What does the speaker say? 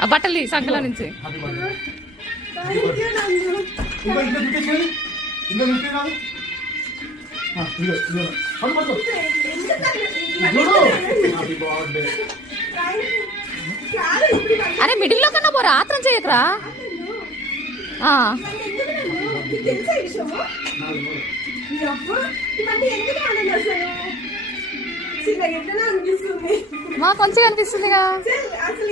ఆ బట్టలు సంకల నుంచి అరే మిడిల్లో కన్నా పోరా, ఆత్రం చేయకరా. మా కొంచెం అనిపిస్తుందిగా.